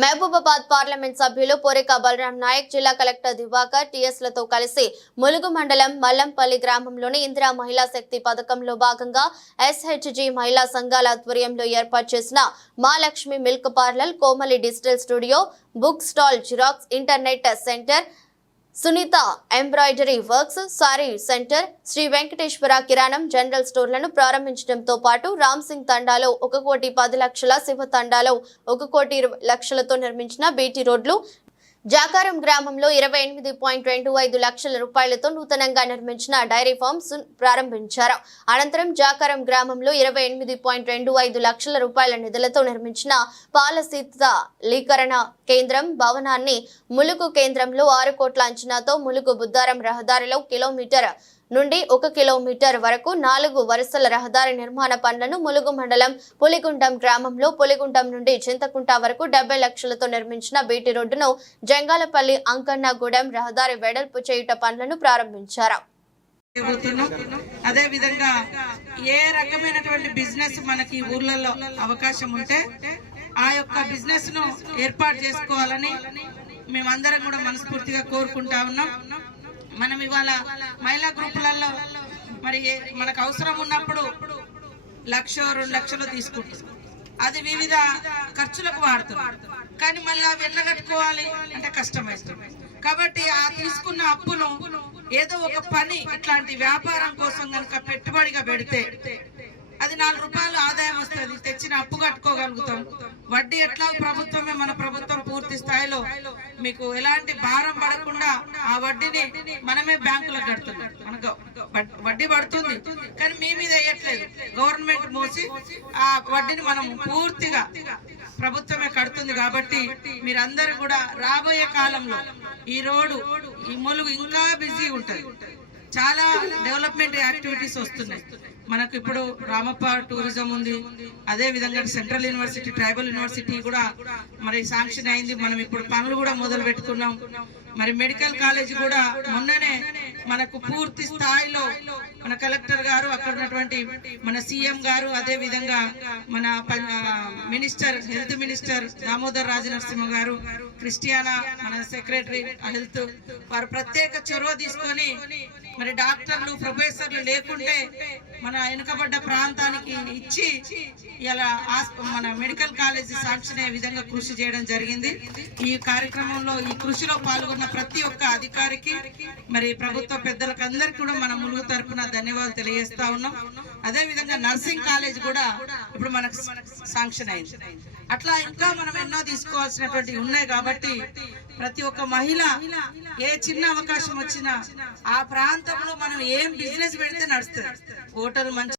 Mahabubabad parliament సభ్యులు పోరిక బలరాం నాయక్, జిల్లా collector Diwakar టీఎస్లతో కలిసి ములుగు మండలం మల్లంపల్లి గ్రామంలోని ఇందిరా మహిళా శక్తి పథకంలో భాగంగా ఎస్హెచ్జి మహిళా సంఘాల ఆధ్వర్యంలో ఏర్పాటు చేసిన మా Lakshmi milk parlour, Komali digital studio, book stall, xerox, internet centre, Sunitha embroidery works, sari centre, Shri Venkateswara కిరాణం జనరల్ స్టోర్లను ప్రారంభించడంతో పాటు రామ్ సింగ్ తండాలో 1,10,00,000, శివ తండాలో 1,20,00,000తో నిర్మించిన బీటీ రోడ్లు, జాకారం గ్రామంలో 28.25 లక్షల రూపాయలతో నూతనంగా నిర్మించిన డైరీ ఫార్మ్స్ ప్రారంభించారు. అనంతరం జాకారం గ్రామంలో 28.25 లక్షల రూపాయల నిధులతో నిర్మించిన పాల శీతలీకరణ కేంద్రం భవనాన్ని, ములుగు కేంద్రంలో 6 కోట్ల అంచనాతో ములుగు బుద్దారం రహదారిలో కిలోమీటర్ నుండి 1 కిలోమీటర్ వరకు 4 వరుసల రహదారి నిర్మాణ పనులను, ములుగు మండలం పులిగుండం గ్రామంలో పులిగుండం నుండి చింతకుంట వరకు 70 లక్షలతో నిర్మించిన బీటీ రోడ్డును, జంగాలపల్లి అంకన్నగూడెం రహదారి వెడల్పు చేయుట పనులను ప్రారంభించారు. అదే విధంగా ఏ రకమైనటువంటి బిజినెస్ మనకి ఊర్లలో అవకాశం ఉంటే ఆ యొక్క బిజినెస్ ను ఏర్పాటు చేసుకోవాలని మేమందరం కూడా మనస్ఫూర్తిగా కోరుకుంటా ఉన్నాం. మనం ఇవాళ మహిళా గ్రూపులలో మరి మనకు అవసరం ఉన్నప్పుడు 1,00,000, 2 లక్షలు తీసుకుంటాం. అది వివిధ ఖర్చులకు వాడుతున్నాం. కానీ మళ్ళీ అవి ఎన్నగట్టుకోవాలి అంటే కష్టమవుతుంది. కాబట్టి ఆ తీసుకున్న అప్పును ఏదో ఒక పని, ఇట్లాంటి వ్యాపారం కోసం కనుక పెట్టుబడిగా పెడితే అది 4 రూపాయలు ఆదాయం వస్తుంది. తెచ్చిన అప్పు కట్టుకోగలుగుతాం. వడ్డీ ఎట్లా ప్రభుత్వమే, మన ప్రభుత్వం పూర్తి స్థాయిలో మీకు ఎలాంటి భారం పడకుండా ఆ వడ్డీని మనమే బ్యాంకులకు కడుతున్నాం. మనకు వడ్డీ పడుతుంది కానీ మీ మీద వేయట్లేదు, గవర్నమెంట్ మోసి ఆ వడ్డీని మనం పూర్తిగా ప్రభుత్వమే కడుతుంది. కాబట్టి మీరందరూ కూడా రాబోయే కాలంలో ఈ రోడ్డు, ఈ ములుగు ఇంకా బిజీ ఉంటది. చాలా డెవలప్మెంట్ యాక్టివిటీస్ వస్తున్నాయి. మనకు ఇప్పుడు రామప్ప టూరిజం ఉంది, అదే విధంగా సెంట్రల్ యూనివర్సిటీ, ట్రైబల్ యూనివర్సిటీ కూడా మరి శాంక్షన్ అయింది. మనం ఇప్పుడు పనులు కూడా మొదలు పెట్టుకున్నాం. మరి మెడికల్ కాలేజ్ కూడా మొన్ననే మనకు పూర్తి స్థాయిలో మన కలెక్టర్ గారు, అక్కడ ఉన్నటువంటి మన సీఎం గారు, అదే విధంగా మన minister, health minister Damodar Rajanarasimha గారు, క్రిస్టియానా మన సెక్రటరీ హెల్త్, వారు ప్రత్యేక చొరవ తీసుకొని మరి డాక్టర్లు, ప్రొఫెసర్లు లేకుంటే మన వెనుకబడ్డ ప్రాంతానికి ఇచ్చి ఇలా మన మెడికల్ కాలేజీ శాంక్షన్ అయ్యే విధంగా కృషి చేయడం జరిగింది. ఈ కార్యక్రమంలో, ఈ కృషిలో పాల్గొన్న ప్రతి ఒక్క అధికారికి, మరి ప్రభుత్వ పెద్దలకు అందరికీ కూడా మన ములుగు తరఫున ధన్యవాదాలు తెలియజేస్తా ఉన్నాం. అదే విధంగా నర్సింగ్ కాలేజ్ కూడా ఇప్పుడు మనకు శాంక్షన్ అయింది. అట్లా ఇంకా మనం ఎన్నో తీసుకోవాల్సినటువంటి ఉన్నాయి. కాబట్టి ప్రతి ఒక్క మహిళ ఏ చిన్న అవకాశం వచ్చినా ఆ ప్రాంతంలో మనం ఏం బిజినెస్ పెడితే నడుస్తుంది. హోటల్ మంచి